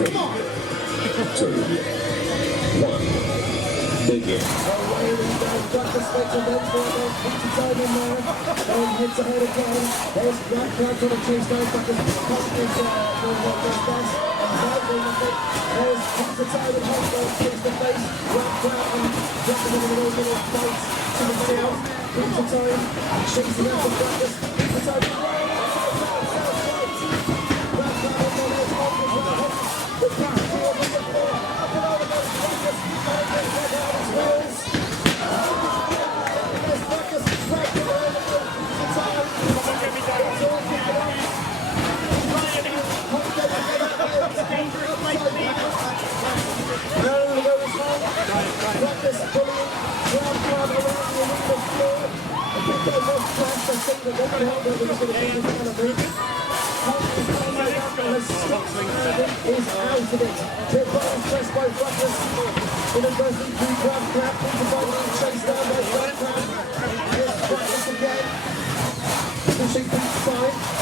3, 2, 1. Begin. Away we go, Practice Spectre then for about 50 time in there. Then hits ahead again. There's Black Crab on the Tuesday. Practice is doing what does best. And Michael with it. There's 50 time in Hong Kong, face to face. Black Crab and dropping in the middle fights to the south. 50 time, chasing out the Practice. 50 time. Black Crab on the left, off as well. The back field on the floor. Up and over goes Practice. And gets back out his wheels. There's Practice right to the end of the time. It's all kicked up. Now we go as well. Practice pulling Black Crab around the arena floor. I think they was fast. I think that they can help them. They're going to take this kind of move. Is out of it. Tip button pressed by Practice. In a burst through Black Crab. Into button chased down by Black Crab. Here's Practice again. Pushing through 5.